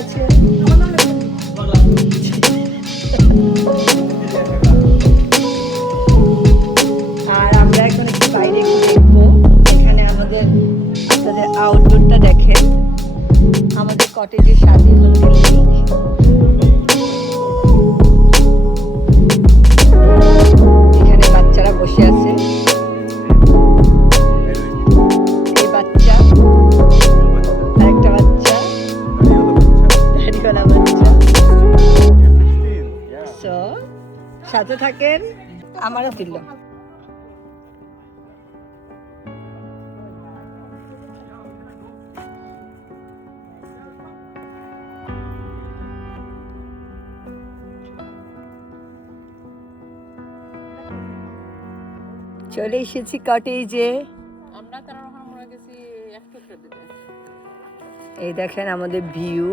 আছে। আর আমরা এখন একটু বাইরে একটু দেখবো। এখানে আমাদের আপনাদের আউটডোরটা দেখেন। আমাদের কটেজের সাথে হচ্ছে লেক। এখানে বাচ্চারা বসে আছে। এই বাচ্চা, আরেকটা বাচ্চা, দাড়িওয়ালা বাচ্চা। সো সাথে থাকেন, আমারও দিল। চলে এসেছি কটেজে। এই দেখেন আমাদের ভিউ।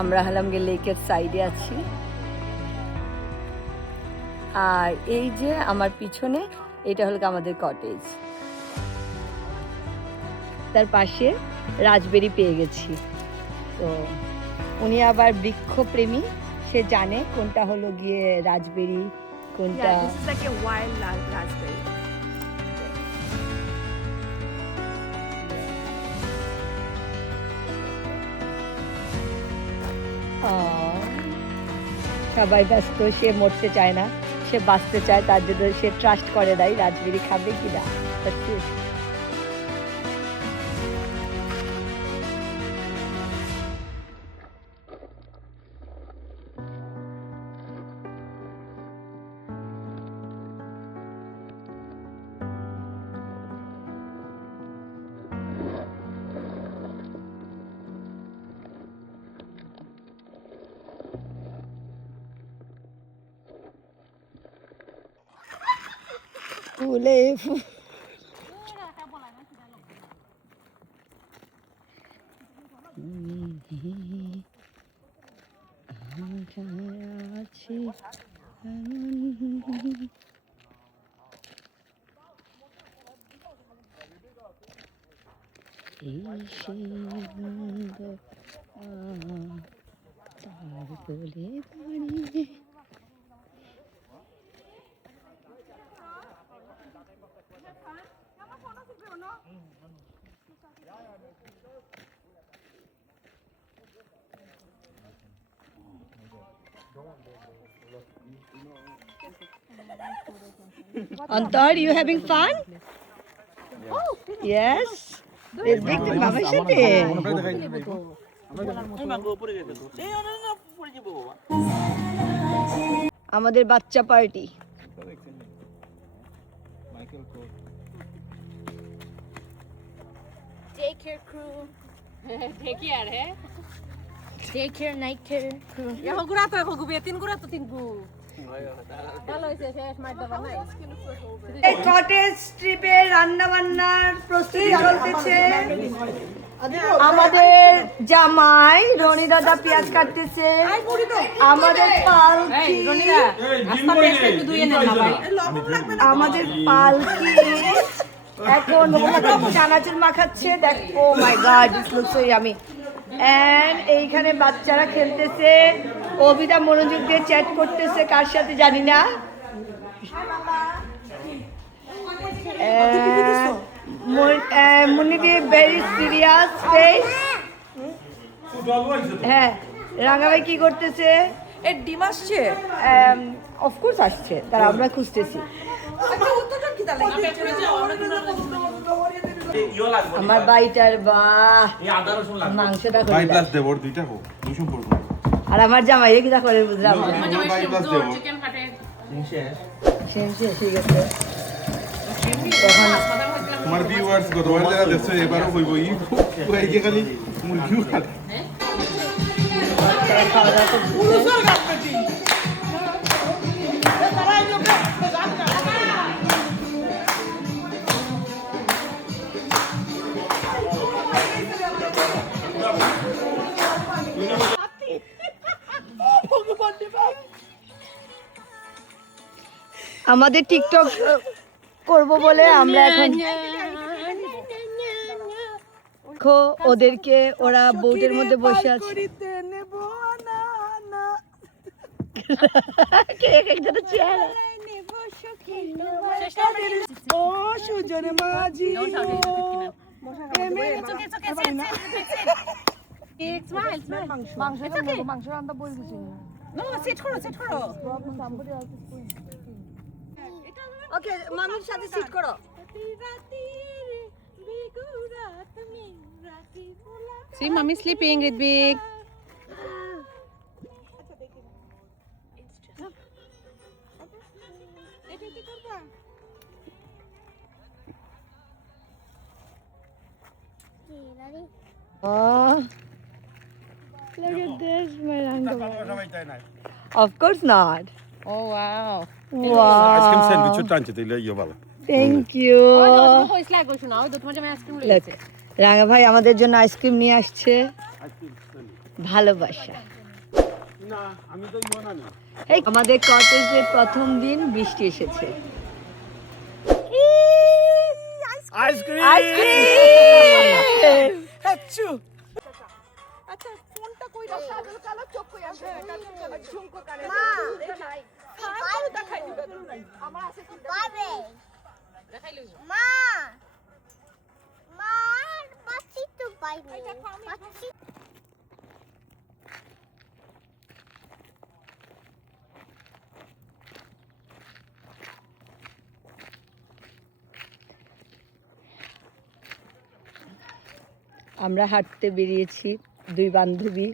আমরা হলাম গিয়ে লেকের সাইডে আছি। আর এই যে আমার পিছনে, এটা হলো আমাদের কটেজ। তার পাশে রাজবেরি পেয়ে গেছি। তো উনি আবার বৃক্ষপ্রেমী, সে জানে কোনটা হলো গিয়ে রাজবেরি, কোনটা সবাই ব্যস্ত, সে মরতে চায় না, সে বাঁচতে চায়, তার জন্য সে ট্রাস্ট করে দেয় রাজবেরি খাবে কিনা। ফুলে আছি। তার বলে দাঁড়িয়ে Antar, you having fun? Oh, yes. Let's big the mama's সাথে। আমাদের বাচ্চা পার্টি। Daycare crew. Daycare है? Daycare night care crew. यहाँ गुरा तो हो गुबे तीन गुरा तो तीन गु। এই কটেজ ট্রিপে রান্না বান্নার প্রস্তুতি চলতেছে। আমাদের জামাই রনি দাদা পেঁয়াজ কাটতেছে। আমাদের পালকি, আমাদের পালকি এখন চানাচুর মাখাচ্ছে। দেখো my god, this looks so yummy. And এইখানে বাচ্চারা খেলতেছে। অভিদা মনোযোগ দিয়ে চ্যাট করতেছে, কার সাথে জানি না। মুনিদি ভেরি সিরিয়াস ফেস। হ্যাঁ, রাঙা ভাই কি করতেছে? এর ডিম আসছে, অফকোর্স আসছে, তারা আমরা খুঁজতেছি। আমার বাইটার মাংসটা আর আমার জামাইয়ে কিনা করে বুঝলাম। ঠিক আছে, তোমার ভিউয়ার্স গতবার যারা দেখছো এবারও কইব ই কইকে খালি মুরগিও খায়। খাওয়া দাওয়া তো পুরুষের গাছ পেটি তারাই লোকে জান না। আমাদের টিকটক করব বলে আমরা এখন দেখো ওদেরকে, ওরা বোটের মধ্যে বসে আছে। ও সুজন মাঝি মাংস রান্না বলছি ওকে মামির সাথে সিট করো। See, mommy sleeping, Ritbik. Oh, look at this, my random. Of course not. Oh, wow. Ice cream Wow. Sandwich টানছে তাইলে ইয়ে ভালো Thank you. Look, রাঙা ভাই আমাদের জন্য আইসক্রিম নিয়ে আসছে। ভালোবাসা। না আমি তো ইয়ে না এই আমাদের কটেজে প্রথম দিন বৃষ্টি এসেছে। Ice cream ice cream. আচ্ছা ফোনটা কই রাখা কালো চোখ কই আছে ঝুমকো কানে দেখাই দিবে আমার আছে কি মা মা বাচ্চি তো পাইনি বাচ্চি আমরা হাঁটতে বেরিয়েছি দুই বান্ধবী,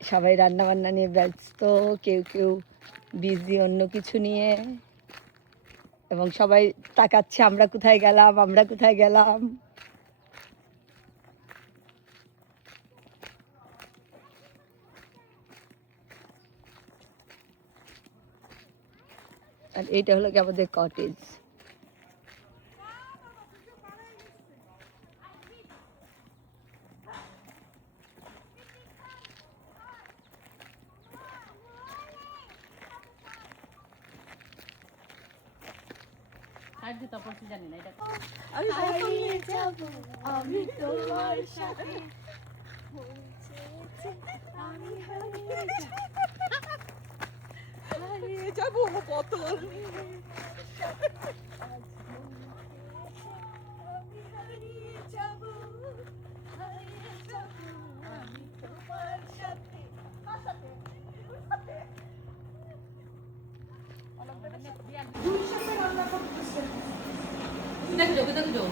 সবাই রান্না বান্না নিয়ে ব্যস্ত, কেউ কেউ বিজি অন্য কিছু নিয়ে, এবং সবাই তাকাচ্ছে আমরা কোথায় গেলাম, আমরা কোথায় গেলাম। আর এইটা হলো কি আমাদের কটেজ। আমি হারিয়ে যাব আমি তোমার সাথে আমি হারিয়ে যাব কত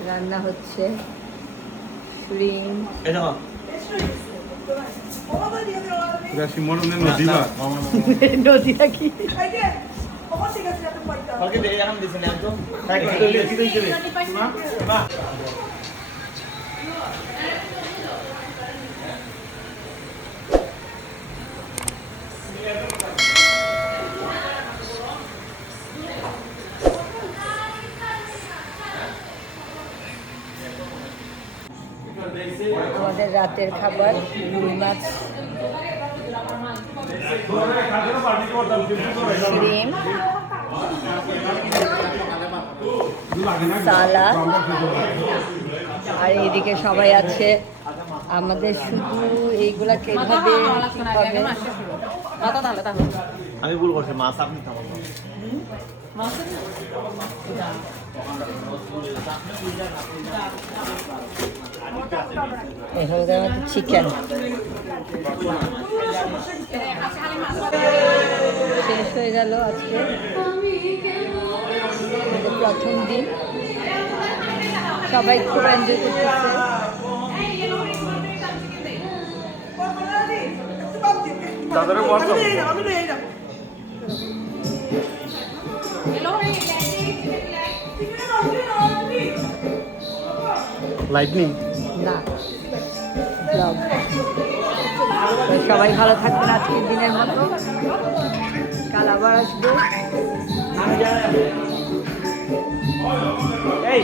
রান্না হচ্ছে শ্রিম রাশি মরনে নদী বা নদীটা কি আমাদের রাতের খাবার রুই মাছ, শিম, সালাদ, আর এইদিকে সবাই আছে। আমাদের শুধু এইগুলাকে এইভাবে হবে। আমি ভুল করছি মাছ আপনি এখানকার মধ্যে চিকেন শেষ হয়ে গেল আজকে আমাদের প্রথম দিন। সবাই খুব এনজয় করতেছে। দাদারে বসো লাইটনিং না ব্লগ। সবাই ভালো থাকবেন আজকের দিনের মতো। কাল আবার আসবো। এই